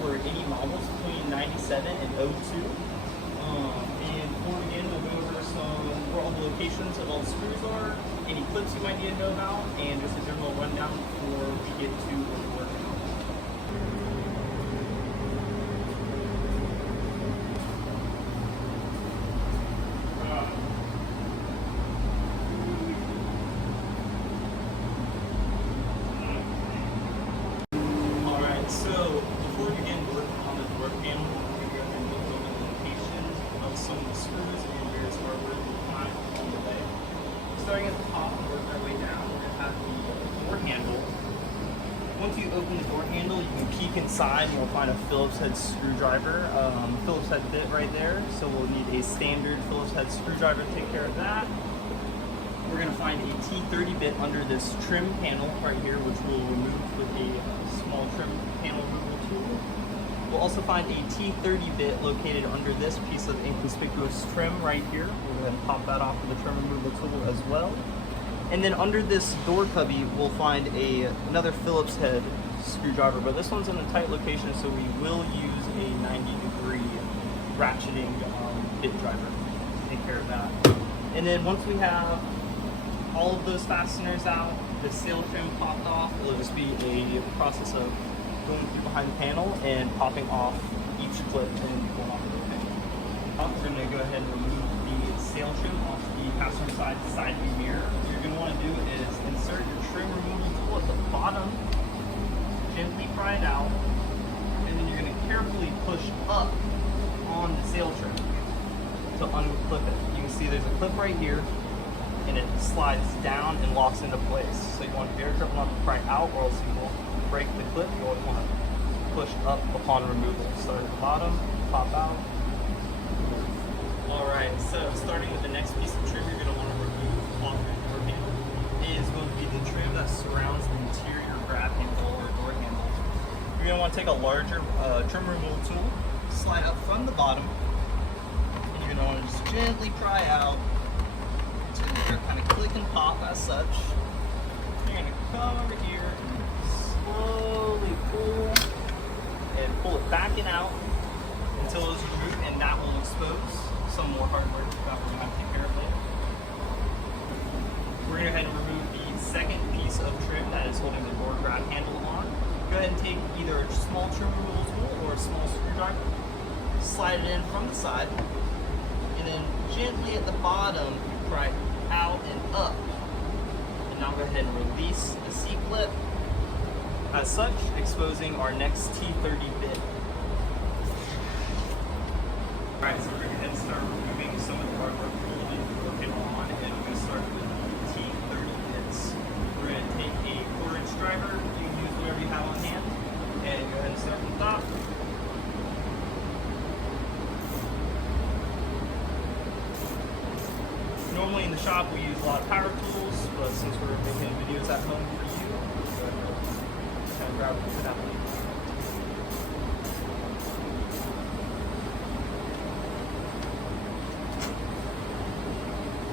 for any models between 97 and 02. And before we begin, we'll go over where all the locations of all the screws are, any clips you might need to know about, and just a general rundown before we get to the work. So before we begin working on the door panel, we're going to look over the locations of some of the screws and various hardware we find on the way. Starting at the top and working our way down, we're going to have the door handle. Once you open the door handle, you can peek inside and you'll find a Phillips head screwdriver, Phillips head bit right there. So we'll need a standard Phillips head screwdriver to take care of that. We're going to find a T30 bit under this trim panel right here, which we'll remove with a small trim panel removal tool. We'll also find a T30 bit located under this piece of inconspicuous trim right here. We'll go ahead and pop that off with the trim removal tool as well. And then under this door cubby, we'll find another Phillips head screwdriver, but this one's in a tight location, so we will use a 90-degree ratcheting bit driver to take care of that. And then once we have all of those fasteners out, the sail trim popped off, it'll just be a process of going through behind the panel and popping off each clip and pulling off the panel. We're going to go ahead and remove the sail trim off the passenger side view mirror. What you're going to want to do is insert your trim removal tool at the bottom, gently pry it out, and then you're going to carefully push up on the sail trim to unclip it. You can see there's a clip right here, and it slides down and locks into place. So you want to be very careful not to pry out, or else you will break the clip. You always want to push up upon removal. Start at the bottom, pop out. Alright, so starting with the next piece of trim you're going to want to remove off your door handle is going to be the trim that surrounds the interior grab handle or door handle. You're going to want to take a larger trim removal tool, slide up from the bottom, and you're going to want to just gently pry out. Kind of click and pop as such. You're going to come over here and slowly pull it back and out until it's removed, and that will expose some more hardware that we're going to have to take care of later. We're going to go ahead and remove the second piece of trim that is holding the door grab handle on. Go ahead and take either a small trim removal tool or a small screwdriver, slide it in from the side, and then gently at the bottom pry out and up. And now go ahead and release the C-clip as such, exposing our next T30 bit. Alright, so we're going to go ahead and start removing some of the hardware and working on, and we're going to start with the T30 bits. We're going to take a 4-inch driver, you can use whatever you have on hand, and go ahead and start from the top. Normally in the shop we use a lot of power tools, but since we're making videos at home for you, kind of grab it that way.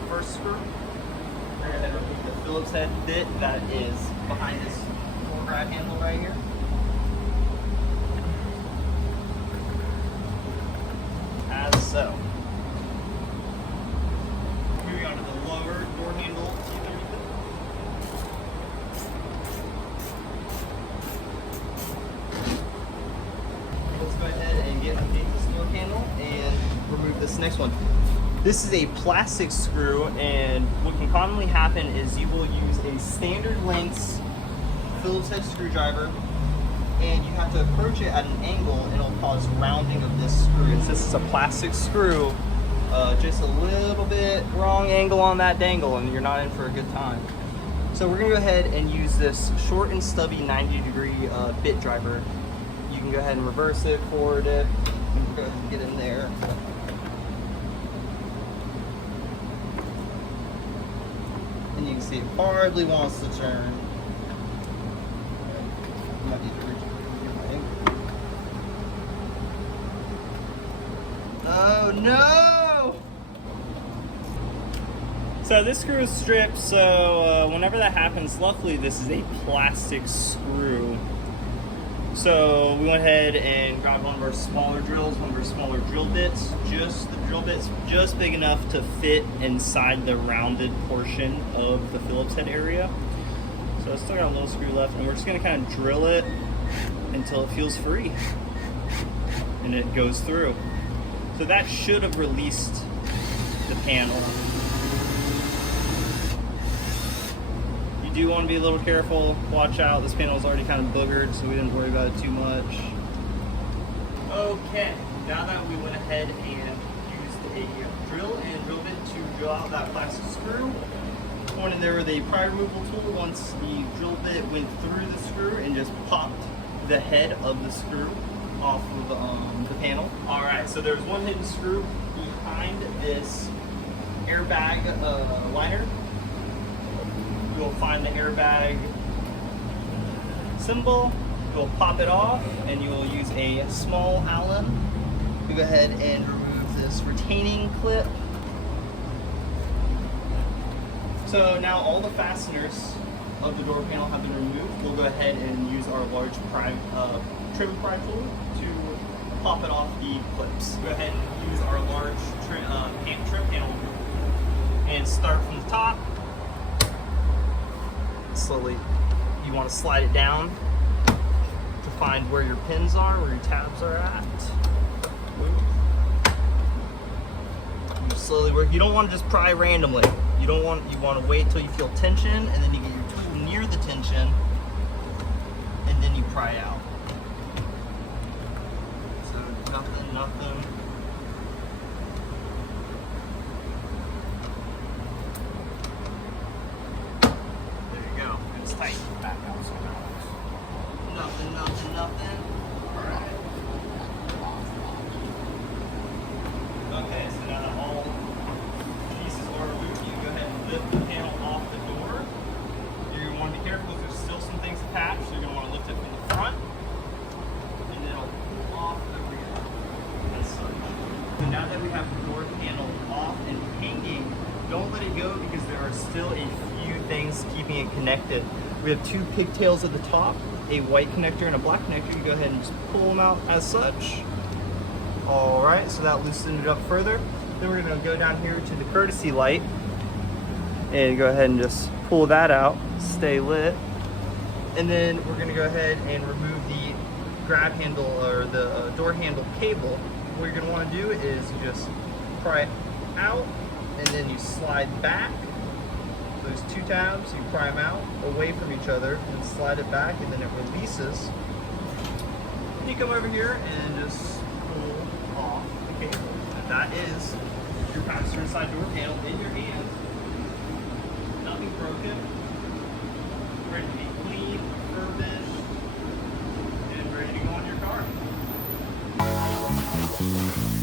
First screw, we're going to remove the Phillips head bit that is behind this door grab handle right here. As so. Door handle T30 bit. Let's go ahead and get underneath this door handle and remove this next one. This is a plastic screw, and what can commonly happen is you will use a standard length Phillips head screwdriver, and you have to approach it at an angle, and it'll cause rounding of this screw. Since this is a plastic screw, just a little bit wrong angle on that dangle and you're not in for a good time. So we're going to go ahead and use this short and stubby 90-degree bit driver. You can go ahead and reverse it, forward it, and go ahead and get in there. And you can see it hardly wants to turn. Might need to reach my angle. Oh no! So this screw is stripped, so whenever that happens, luckily this is a plastic screw. So we went ahead and grabbed one of our smaller drills, one of our smaller drill bits. Just the drill bit's just big enough to fit inside the rounded portion of the Phillips head area. So I still got a little screw left, and we're just gonna kind of drill it until it feels free. And it goes through. So that should have released the panel. You do want to be a little careful, watch out. This panel is already kind of boogered, so we didn't worry about it too much. Okay, now that we went ahead and used a drill and drill bit to drill out that plastic screw, went in there with a pry removal tool once the drill bit went through the screw and just popped the head of the screw off of the panel. All right, so there's one hidden screw behind this airbag liner. You'll find the airbag symbol, you'll pop it off, and you'll use a small Allen to go ahead and remove this retaining clip. So now all the fasteners of the door panel have been removed. We'll go ahead and use our large trim pry tool to pop it off the clips. Go ahead and use our large trim panel and start from the top. Slowly, you want to slide it down to find where your pins are, where your tabs are at. You slowly work. You don't want to just pry randomly. You want to wait till you feel tension, and then you get your tool near the tension, and then you pry out. So nothing. Tight back out somehow. Nothing. Alright. Okay, so now that all pieces are removed, you go ahead and lift the panel off the door. You're going to want to be careful because there's still some things attached, so you're going to want to lift it from the front, and then it'll pull off the rear as such. So now that we have the door panel off and hanging, don't let it go because there are still a few things keeping it connected. We have two pigtails at the top, a white connector and a black connector. You go ahead and just pull them out as such. All right, so that loosened it up further. Then we're gonna go down here to the courtesy light and go ahead and just pull that out, stay lit. And then we're gonna go ahead and remove the grab handle or the door handle cable. What you're gonna wanna do is you just pry it out and then you slide back. There's two tabs, you pry them out away from each other and slide it back, and then it releases. And you come over here and just pull off the cable. And that is your passenger side door panel in your hand. Nothing broken. Ready to be clean, refurbished, and ready to go on your car.